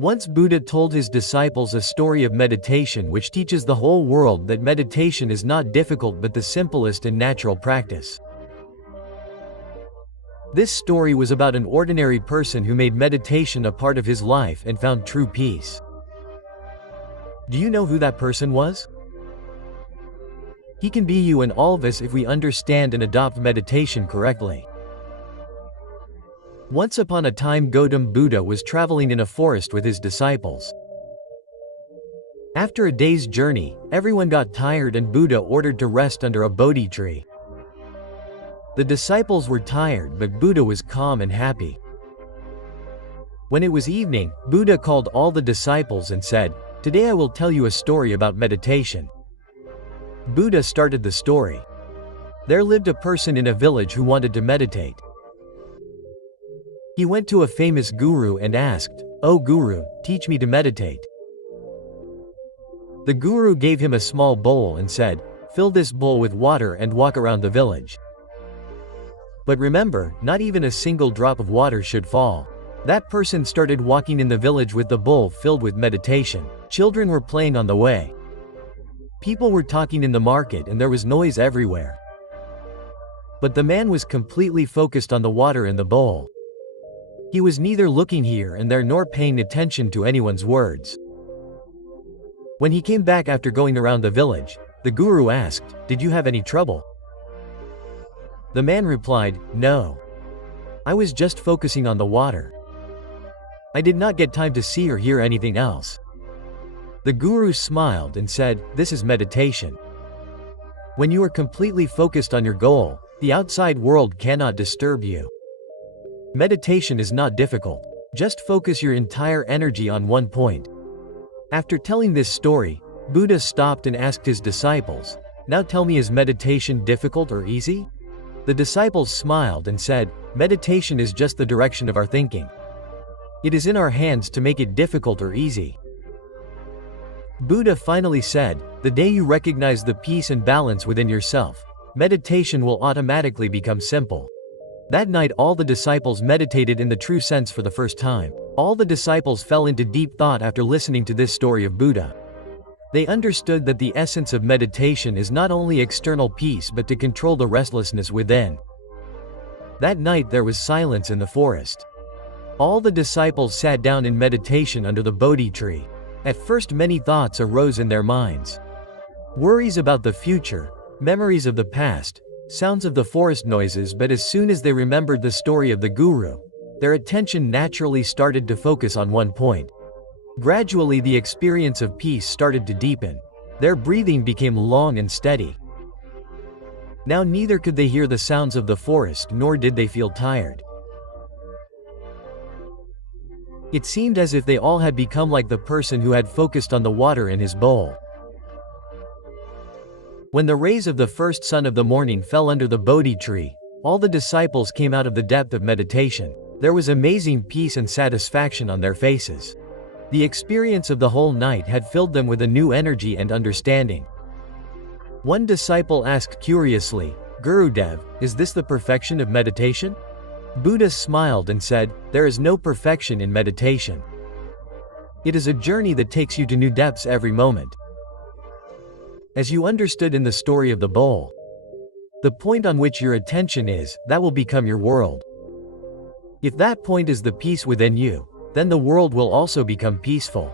Once Buddha told his disciples a story of meditation which teaches the whole world that meditation is not difficult but the simplest and natural practice. This story was about an ordinary person who made meditation a part of his life and found true peace. Do you know who that person was? He can be you and all of us if we understand and adopt meditation correctly. Once upon a time, Gautam Buddha was traveling in a forest with his disciples. After a day's journey, everyone got tired and Buddha ordered to rest under a Bodhi tree. The disciples were tired, but Buddha was calm and happy. When it was evening, Buddha called all the disciples and said, "Today I will tell you a story about meditation." Buddha started the story. There lived a person in a village who wanted to meditate. He went to a famous guru and asked, "Oh Guru, teach me to meditate." The guru gave him a small bowl and said, "Fill this bowl with water and walk around the village. But remember, not even a single drop of water should fall." That person started walking in the village with the bowl filled with meditation. Children were playing on the way. People were talking in the market and there was noise everywhere. But the man was completely focused on the water in the bowl. He was neither looking here and there nor paying attention to anyone's words. When he came back after going around the village, the guru asked, "Did you have any trouble?" The man replied, "No. I was just focusing on the water. I did not get time to see or hear anything else." The guru smiled and said, "This is meditation. When you are completely focused on your goal, the outside world cannot disturb you. Meditation is not difficult. Just focus your entire energy on one point." After telling this story, Buddha stopped and asked his disciples, "Now tell me, is meditation difficult or easy?" The disciples smiled and said, "Meditation is just the direction of our thinking. It is in our hands to make it difficult or easy." Buddha finally said, "The day you recognize the peace and balance within yourself, meditation will automatically become simple." That night all the disciples meditated in the true sense for the first time. All the disciples fell into deep thought after listening to this story of Buddha. They understood that the essence of meditation is not only external peace but to control the restlessness within. That night there was silence in the forest. All the disciples sat down in meditation under the Bodhi tree. At first many thoughts arose in their minds. Worries about the future, memories of the past, sounds of the forest noises, but as soon as they remembered the story of the guru, their attention naturally started to focus on one point. Gradually the experience of peace started to deepen. Their breathing became long and steady. Now neither could they hear the sounds of the forest nor did they feel tired. It seemed as if they all had become like the person who had focused on the water in his bowl. When the rays of the first sun of the morning fell under the Bodhi tree, all the disciples came out of the depth of meditation. There was amazing peace and satisfaction on their faces. The experience of the whole night had filled them with a new energy and understanding. One disciple asked curiously, "Gurudev, is this the perfection of meditation?" Buddha smiled and said, "There is no perfection in meditation. It is a journey that takes you to new depths every moment." As you understood in the story of the bowl, the point on which your attention is, that will become your world. If that point is the peace within you, then the world will also become peaceful.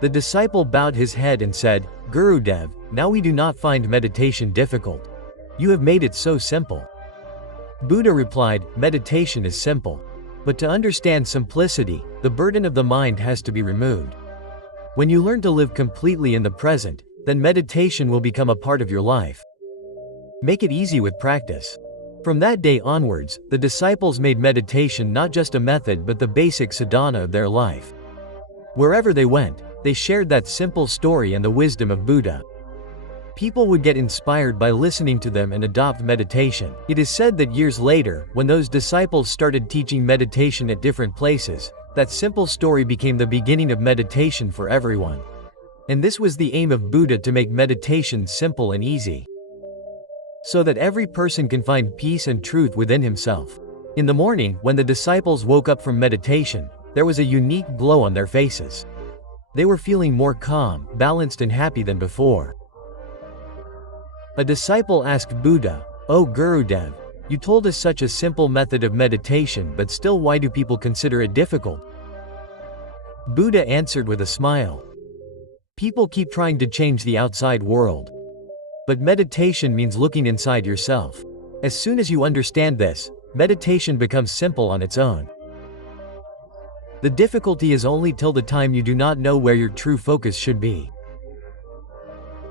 The disciple bowed his head and said, "Gurudev, now we do not find meditation difficult. You have made it so simple." Buddha replied, "Meditation is simple. But to understand simplicity, the burden of the mind has to be removed. When you learn to live completely in the present, then meditation will become a part of your life. Make it easy with practice." From that day onwards, the disciples made meditation not just a method but the basic sadhana of their life. Wherever they went, they shared that simple story and the wisdom of Buddha. People would get inspired by listening to them and adopt meditation. It is said that years later, when those disciples started teaching meditation at different places, that simple story became the beginning of meditation for everyone. And this was the aim of Buddha, to make meditation simple and easy, so that every person can find peace and truth within himself. In the morning, when the disciples woke up from meditation, there was a unique glow on their faces. They were feeling more calm, balanced and happy than before. A disciple asked Buddha, "Oh Gurudev, you told us such a simple method of meditation, but still why do people consider it difficult?" Buddha answered with a smile. People keep trying to change the outside world. But meditation means looking inside yourself. As soon as you understand this, meditation becomes simple on its own. The difficulty is only till the time you do not know where your true focus should be.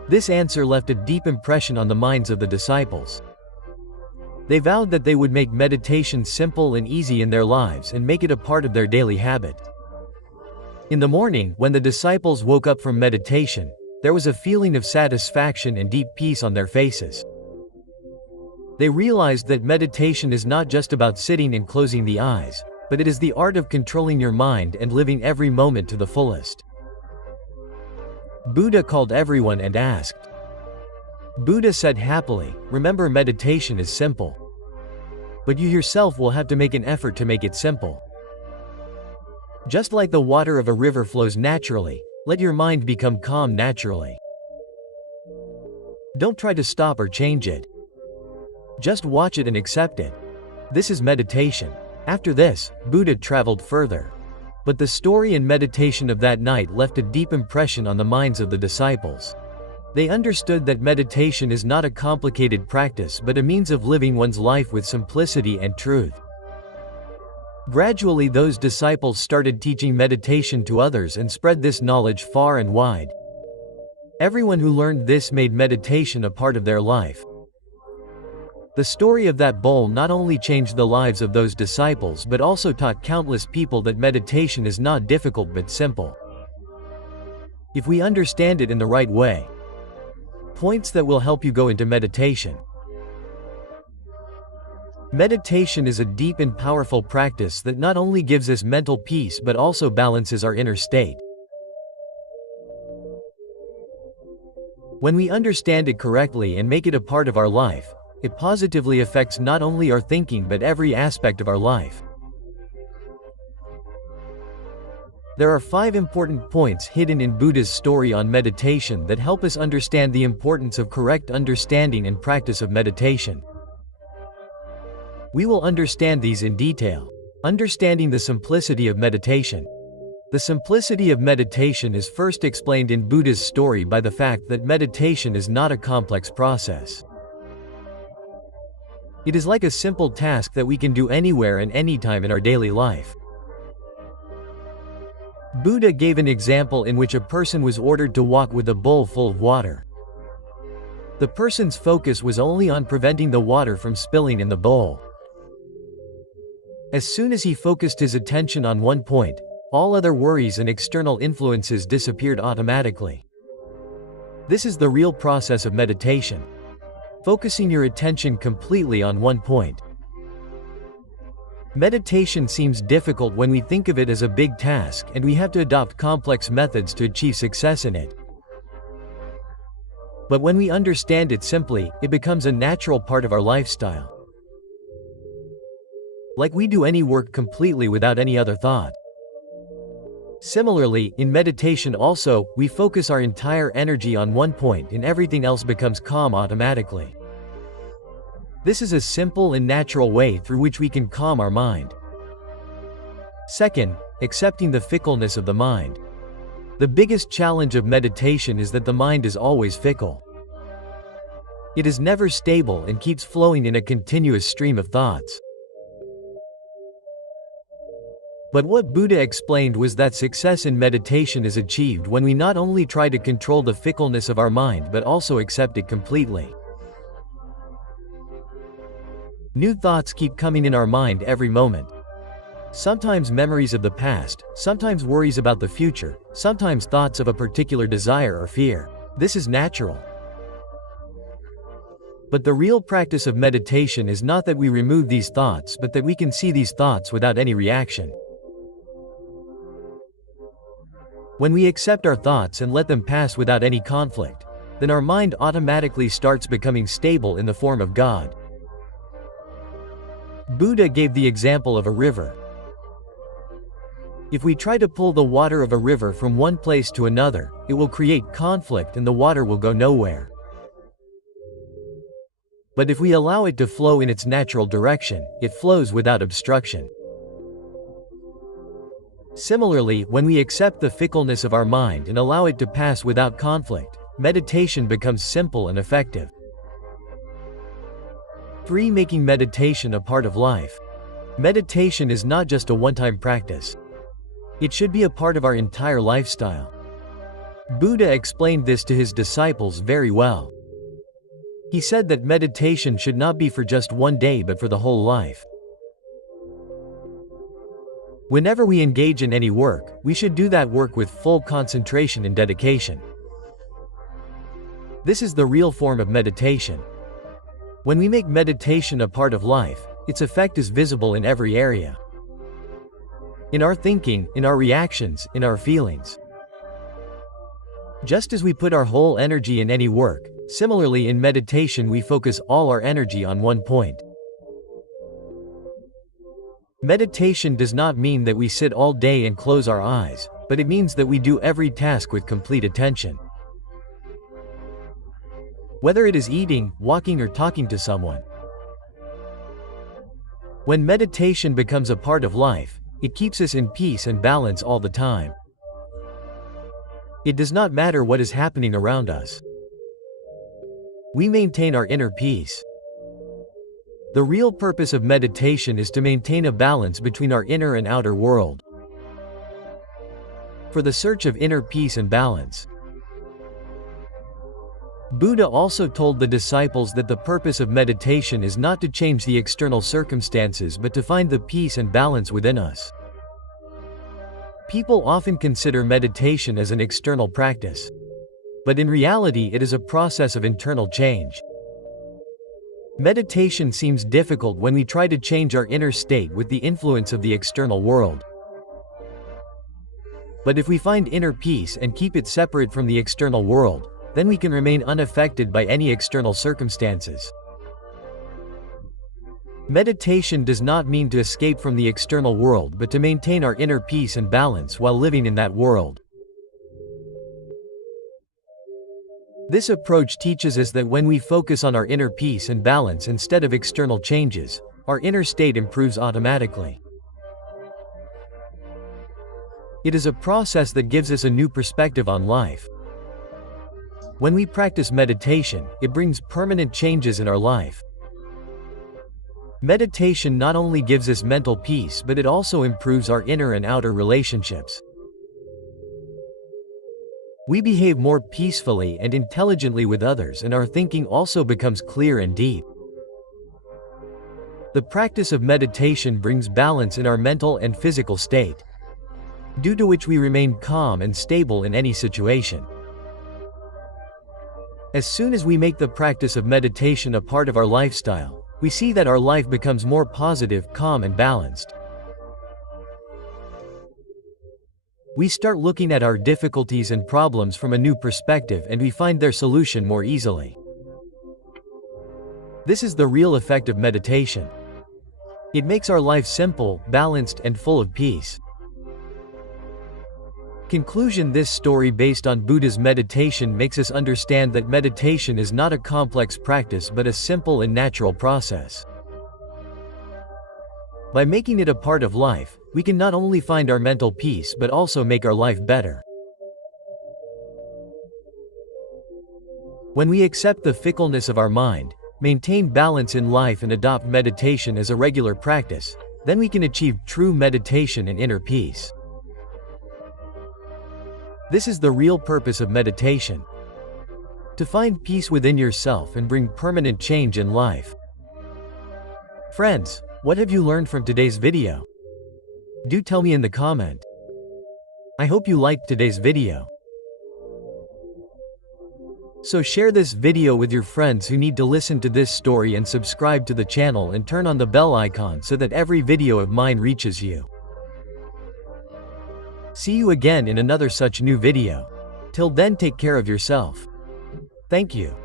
This answer left a deep impression on the minds of the disciples. They vowed that they would make meditation simple and easy in their lives and make it a part of their daily habit. In the morning, when the disciples woke up from meditation, there was a feeling of satisfaction and deep peace on their faces. They realized that meditation is not just about sitting and closing the eyes, but it is the art of controlling your mind and living every moment to the fullest. Buddha called everyone and asked. Buddha said happily, "Remember, meditation is simple. But you yourself will have to make an effort to make it simple. Just like the water of a river flows naturally, let your mind become calm naturally. Don't try to stop or change it. Just watch it and accept it. This is meditation." After this, Buddha traveled further. But the story and meditation of that night left a deep impression on the minds of the disciples. They understood that meditation is not a complicated practice but a means of living one's life with simplicity and truth. Gradually, those disciples started teaching meditation to others and spread this knowledge far and wide. Everyone who learned this made meditation a part of their life. The story of that bowl not only changed the lives of those disciples but also taught countless people that meditation is not difficult but simple. If we understand it in the right way. Points that will help you go into meditation. Meditation is a deep and powerful practice that not only gives us mental peace but also balances our inner state. When we understand it correctly and make it a part of our life, it positively affects not only our thinking but every aspect of our life. There are 5 important points hidden in Buddha's story on meditation that help us understand the importance of correct understanding and practice of meditation. We will understand these in detail. Understanding the simplicity of meditation. The simplicity of meditation is first explained in Buddha's story by the fact that meditation is not a complex process. It is like a simple task that we can do anywhere and anytime in our daily life. Buddha gave an example in which a person was ordered to walk with a bowl full of water. The person's focus was only on preventing the water from spilling in the bowl. As soon as he focused his attention on one point, all other worries and external influences disappeared automatically. This is the real process of meditation. Focusing your attention completely on one point. Meditation seems difficult when we think of it as a big task and we have to adopt complex methods to achieve success in it. But when we understand it simply, it becomes a natural part of our lifestyle. Like we do any work completely without any other thought. Similarly, in meditation also, we focus our entire energy on one point and everything else becomes calm automatically. This is a simple and natural way through which we can calm our mind. Second, accepting the fickleness of the mind. The biggest challenge of meditation is that the mind is always fickle. It is never stable and keeps flowing in a continuous stream of thoughts. But what Buddha explained was that success in meditation is achieved when we not only try to control the fickleness of our mind but also accept it completely. New thoughts keep coming in our mind every moment. Sometimes memories of the past, sometimes worries about the future, sometimes thoughts of a particular desire or fear. This is natural. But the real practice of meditation is not that we remove these thoughts but that we can see these thoughts without any reaction. When we accept our thoughts and let them pass without any conflict, then our mind automatically starts becoming stable in the form of God. Buddha gave the example of a river. If we try to pull the water of a river from one place to another, it will create conflict and the water will go nowhere. But if we allow it to flow in its natural direction, it flows without obstruction. Similarly, when we accept the fickleness of our mind and allow it to pass without conflict, meditation becomes simple and effective. 3. Making meditation a part of life. Meditation is not just a one-time practice. It should be a part of our entire lifestyle. Buddha explained this to his disciples very well. He said that meditation should not be for just one day but for the whole life. Whenever we engage in any work, we should do that work with full concentration and dedication. This is the real form of meditation. When we make meditation a part of life, its effect is visible in every area. In our thinking, in our reactions, in our feelings. Just as we put our whole energy in any work, similarly in meditation we focus all our energy on one point. Meditation does not mean that we sit all day and close our eyes, but it means that we do every task with complete attention. Whether it is eating, walking or talking to someone. When meditation becomes a part of life, it keeps us in peace and balance all the time. It does not matter what is happening around us. We maintain our inner peace. The real purpose of meditation is to maintain a balance between our inner and outer world. For the search of inner peace and balance. Buddha also told the disciples that the purpose of meditation is not to change the external circumstances but to find the peace and balance within us. People often consider meditation as an external practice. But in reality it is a process of internal change. Meditation seems difficult when we try to change our inner state with the influence of the external world. But if we find inner peace and keep it separate from the external world, then we can remain unaffected by any external circumstances. Meditation does not mean to escape from the external world but to maintain our inner peace and balance while living in that world. This approach teaches us that when we focus on our inner peace and balance instead of external changes, our inner state improves automatically. It is a process that gives us a new perspective on life. When we practice meditation, it brings permanent changes in our life. Meditation not only gives us mental peace but it also improves our inner and outer relationships. We behave more peacefully and intelligently with others and our thinking also becomes clear and deep. The practice of meditation brings balance in our mental and physical state, due to which we remain calm and stable in any situation. As soon as we make the practice of meditation a part of our lifestyle, we see that our life becomes more positive, calm and balanced. We start looking at our difficulties and problems from a new perspective and we find their solution more easily. This is the real effect of meditation. It makes our life simple, balanced and full of peace. Conclusion: this story based on Buddha's meditation makes us understand that meditation is not a complex practice but a simple and natural process. By making it a part of life, we can not only find our mental peace but also make our life better. When we accept the fickleness of our mind, maintain balance in life and adopt meditation as a regular practice, then we can achieve true meditation and inner peace. This is the real purpose of meditation. To find peace within yourself and bring permanent change in life. Friends, what have you learned from today's video? Do tell me in the comment. I hope you liked today's video. So share this video with your friends who need to listen to this story and subscribe to the channel and turn on the bell icon so that every video of mine reaches you. See you again in another such new video. Till then, take care of yourself. Thank you.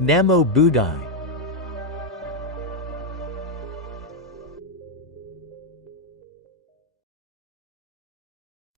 Namo Buddhaya.